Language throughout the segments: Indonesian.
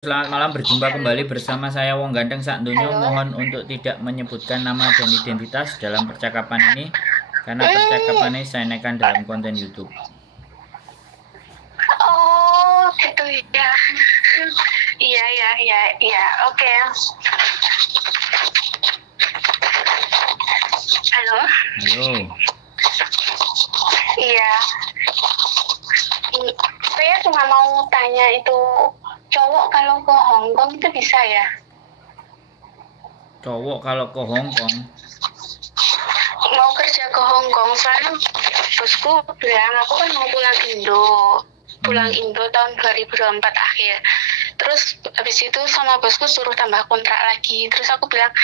Selamat malam, berjumpa kembali bersama saya Wong Ganteng Sak Donya. Halo. Mohon untuk tidak menyebutkan nama dan identitas dalam percakapan ini, karena percakapan ini saya naikkan dalam konten YouTube. Oh, gitu ya. Iya. Oke. Halo. Halo. Iya. Saya cuma mau tanya itu cowok kalau ke Hong Kong itu bisa ya? Cowok kalau ke Hong Kong, Mau kerja ke Hong Kong, soalnya bosku bilang aku kan mau pulang Indo tahun 2024 akhir. Terus habis itu sama bosku suruh tambah kontrak lagi. Terus aku bilang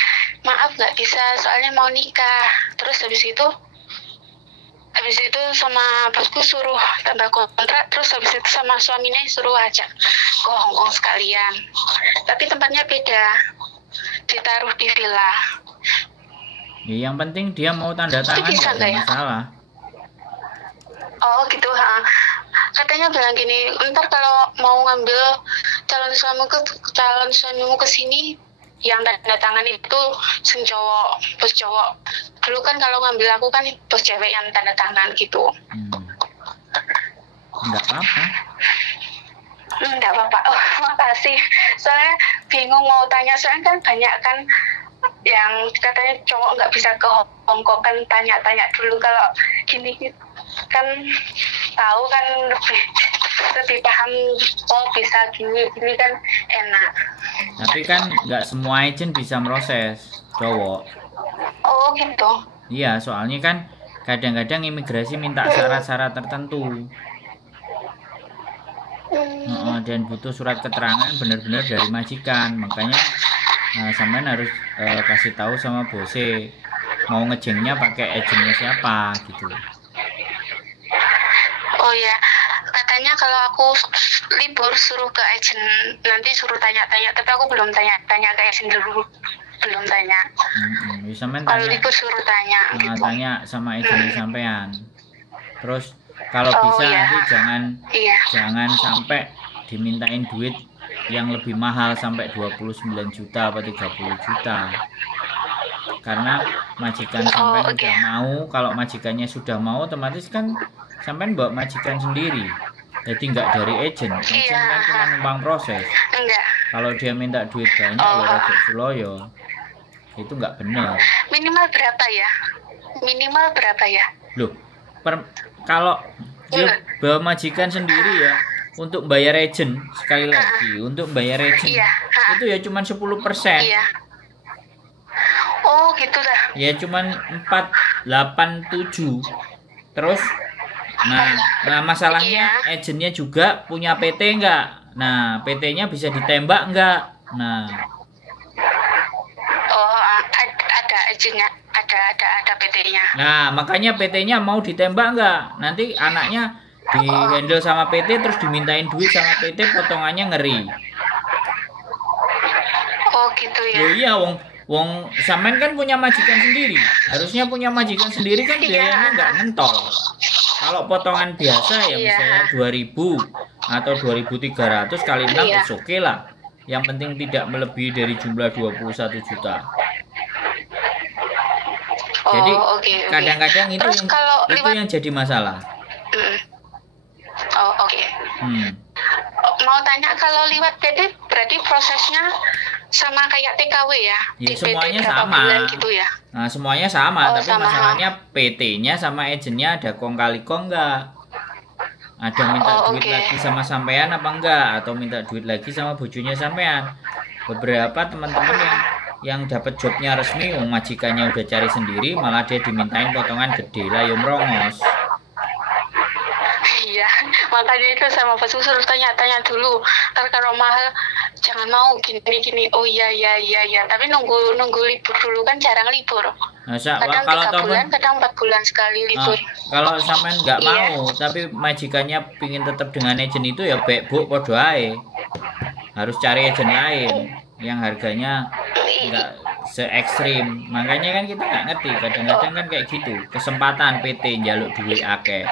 maaf nggak bisa, soalnya mau nikah. Terus habis itu sama bosku suruh tambah kontrak. Terus habis itu sama suaminya suruh ajak ke Hong Kong sekalian. Tapi tempatnya beda, ditaruh di villa. ya yang penting dia mau tanda tangan, bisa nggak ada nggak ya? masalah. Oh gitu, ha. Katanya bilang gini, ntar kalau mau ngambil calon suamimu ke sini, yang tanda tangan itu bos cowok. Dulu kan kalau ngambil aku kan bos cewek yang tanda tangan gitu. Nggak apa-apa. Nggak apa-apa. Oh, makasih. Soalnya bingung mau tanya, soalnya kan banyak kan yang katanya cowok nggak bisa ke Hong Kong, kan tanya-tanya dulu kalau gini kan tahu kan lebih paham. Oh bisa gini kan enak. Tapi kan nggak semua agent bisa meroses cowok. Oh gitu. Iya, soalnya kan kadang-kadang imigrasi minta syarat-syarat tertentu. Dan butuh surat keterangan benar-benar dari majikan. Makanya sampean harus kasih tahu sama bose mau ngejengnya pakai agennya siapa gitu. Oh ya, katanya kalau aku libur suruh ke agent, nanti suruh tanya-tanya, tapi aku belum tanya-tanya ke agent dulu, belum tanya. Sampean Kalau tanya, libur suruh tanya gitu. tanya sama agennya sampean. Terus kalau bisa iya. nanti Iya. jangan sampai dimintain duit yang lebih mahal sampai 29 juta atau 30 juta. Karena majikan sampean udah mau, kalau majikannya sudah mau otomatis kan sampean bawa majikan sendiri. Jadi nggak dari agent kan cuma numpang proses. Enggak. Kalau dia minta duit banyak ya rojok suloyo. Itu nggak benar. Minimal berapa ya? Loh, kalau dia bawa majikan sendiri ya, untuk bayar agent, sekali lagi, untuk bayar agent itu ya cuma 10%. Iya. Oh gitu dah. Ya cuman 487. Terus nah masalahnya agennya juga punya PT enggak? Nah, PT-nya bisa ditembak enggak? Nah. Oh, ada agennya, ada PT-nya. Nah, makanya PT-nya mau ditembak enggak? Nanti anaknya di handle sama PT terus dimintain duit sama PT, potongannya ngeri. Oh gitu ya. Loh iya, wong sampean kan punya majikan sendiri. Harusnya punya majikan sendiri kan biayanya nggak ngentol. Kalau potongan biasa ya misalnya 2.000 atau 2.300 kali 6 is oke lah. Yang penting tidak melebihi dari jumlah 21 juta. Jadi kadang-kadang itu yang jadi masalah. Oh oke. Mau tanya, kalau liwat PT berarti prosesnya sama kayak TKW ya? Ya, di semuanya PT sama. Gitu ya? Nah, semuanya sama, tapi sama. Masalahnya PT-nya sama agennya ada kong kali kong enggak? Ada minta duit lagi sama sampean apa enggak? Atau minta duit lagi sama bojonya sampean? Beberapa teman-teman yang dapat jobnya resmi, majikannya udah cari sendiri, malah dia dimintain potongan gede lah, yo merongos. Iya, makanya itu sama bosku suruh tanya-tanya dulu. Ntar kalau mahal jangan mau gini. Oh iya. Tapi nunggu libur dulu, kan jarang libur. Kadang 3 bulan, kadang 4 bulan sekali libur. Kalau sampean nggak mau, tapi majikannya pingin tetap dengan agen itu ya baik bu, podo ae. Harus cari agen lain yang harganya nggak se-ekstrim. Makanya kan kita nggak ngerti, kadang-kadang kan kayak gitu. Kesempatan PT njaluk duit akeh,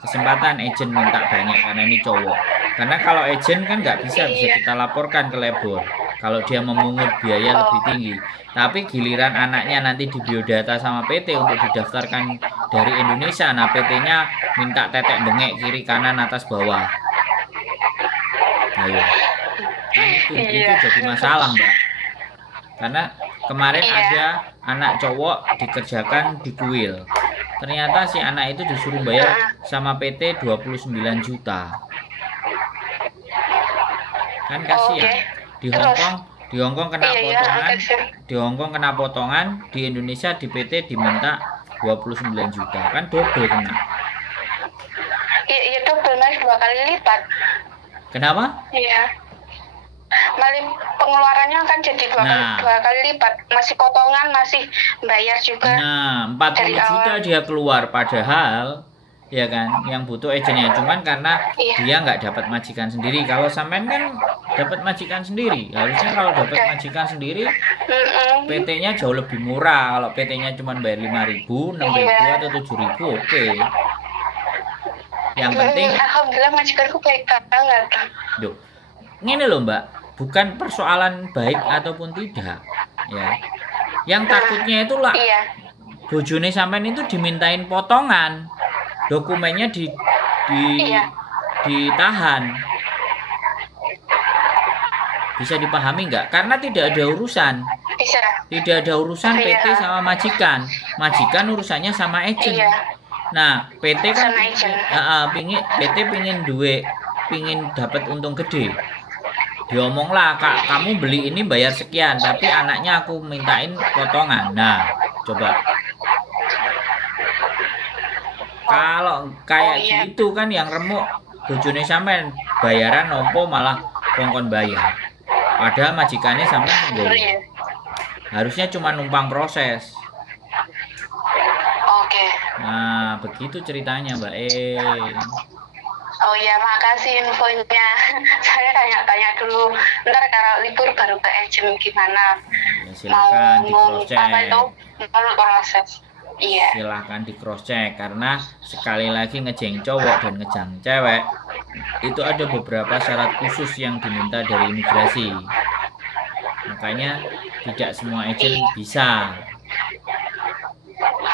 kesempatan agent minta banyak karena ini cowok. Karena kalau agent kan nggak bisa kita laporkan ke labor kalau dia memungut biaya lebih tinggi. Tapi giliran anaknya nanti di biodata sama PT untuk didaftarkan dari Indonesia, nah PT-nya minta tetek bengek kiri kanan atas bawah. Ayo, nah itu jadi masalah, Mbak. Karena kemarin ada anak cowok dikerjakan di kuil. Ternyata si anak itu disuruh bayar sama PT 29 juta. Kan kasihan. Di Hongkong kena potongan, di Hongkong kena potongan, di Indonesia di PT diminta 29 juta. Kan double kena. Iya double, mas, 2 kali lipat. Kenapa? Iya. Malah pengeluarannya kan jadi dua kali lipat, masih potongan, masih bayar juga. Nah, 40 juta dia keluar, padahal ya kan yang butuh agentnya, cuman karena dia nggak dapat majikan sendiri. Kalau sampean kan dapat majikan sendiri, harusnya kalau dapat majikan sendiri PT-nya jauh lebih murah. Kalau PT-nya cuma bayar 5.000, 6.000 atau 7.000, oke. Yang penting alhamdulillah majikanku baik banget. Duh, ini loh Mbak, bukan persoalan baik ataupun tidak ya. Yang takutnya itulah bojone sampean itu dimintain potongan, dokumennya ditahan. Bisa dipahami nggak? Karena tidak ada urusan. Tidak ada urusan PT sama majikan. Majikan urusannya sama agent. Nah, PT kan PT pingin dapat untung gede. Diomonglah, Kak, kamu beli ini bayar sekian, tapi anaknya aku mintain potongan. Nah, coba. Kalau kayak gitu kan yang remuk, bojone sampean bayaran nompo malah kongkon bayar. Padahal majikannya sampean sendiri. Harusnya cuma numpang proses. Nah, begitu ceritanya, Mbak. Oh ya, makasih infonya. Saya tanya-tanya dulu. Ntar kalau libur baru ke agent gimana. Ya, silakan di cross check. Iya. Silahkan di cross check, karena sekali lagi ngejeng cowok dan ngejang cewek itu ada beberapa syarat khusus yang diminta dari imigrasi. Makanya tidak semua agent bisa.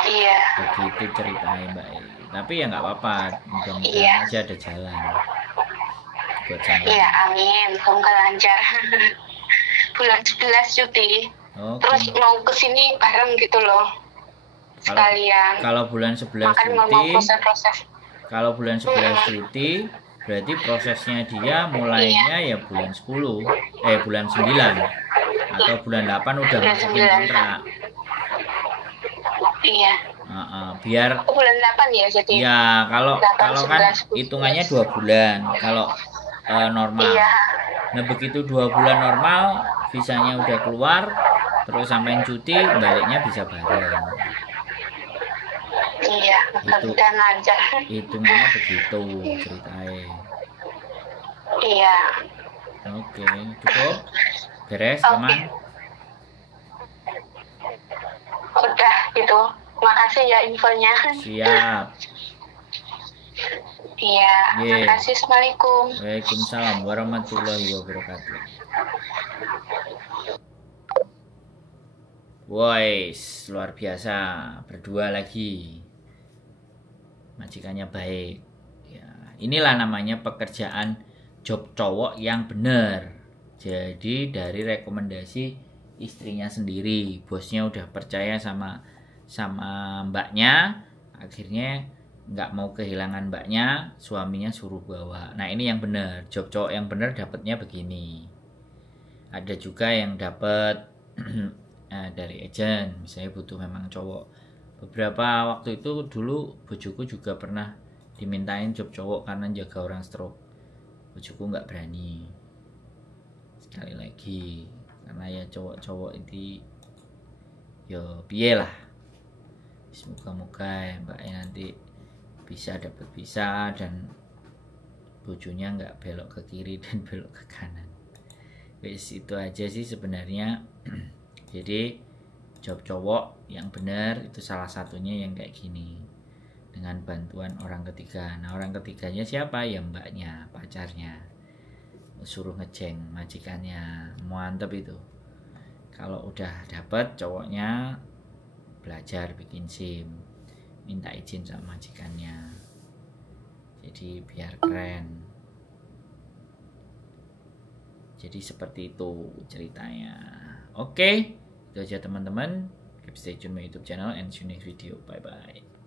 Iya. Begitu ceritanya Mbak. Tapi ya nggak apa-apa, mudah-mudahan aja ada jalan. Iya, amin. Semoga lancar. Bulan 11 cuti. Terus mau kesini bareng gitu loh. Sekalian. Kalau bulan 11 cuti. Kalau bulan 11 cuti, berarti prosesnya dia mulainya ya bulan 10, bulan 9 atau bulan 8 udah masukin kontrak. Iya. Biar bulan 8 ya jadi. Ya, kalau kan hitungannya 2 bulan kalau normal. Iya. Nah, begitu 2 bulan normal, visanya udah keluar, terus sampai cuti, baliknya bisa bareng. Iya, mudah-mudahan lancar. Hitungannya begitu ceritanya. Iya. Oke, cukup? Beres, aman? Udah gitu. Makasih ya infonya. Siap. Iya, makasih. Assalamualaikum. Waalaikumsalam warahmatullahi wabarakatuh. Wois, luar biasa. Berdua lagi. Majikannya baik. Ya, inilah namanya pekerjaan job cowok yang benar. Jadi dari rekomendasi istrinya sendiri, bosnya udah percaya sama mbaknya, akhirnya nggak mau kehilangan mbaknya, suaminya suruh bawa. Nah, ini yang benar, job cowok yang benar dapatnya begini. Ada juga yang dapat dari agent, misalnya butuh memang cowok. Beberapa waktu itu dulu bojoku juga pernah dimintain job cowok karena jaga orang stroke. Bojoku nggak berani. Sekali lagi, karena ya cowok-cowok ini yo piye lah. Semoga-moga ya mbaknya nanti bisa dapat visa dan bojonya nggak belok ke kiri dan belok ke kanan. Wes itu aja sih sebenarnya. Jadi job cowok yang benar itu salah satunya yang kayak gini, dengan bantuan orang ketiga. Nah, orang ketiganya siapa? Ya mbaknya, pacarnya. suruh ngejeng majikannya. Mantep itu. Kalau udah dapet cowoknya, belajar bikin SIM, minta izin sama majikannya, jadi biar keren. Jadi seperti itu ceritanya. Oke, itu aja teman-teman. Keep stay tune my YouTube channel and see you next video. Bye bye.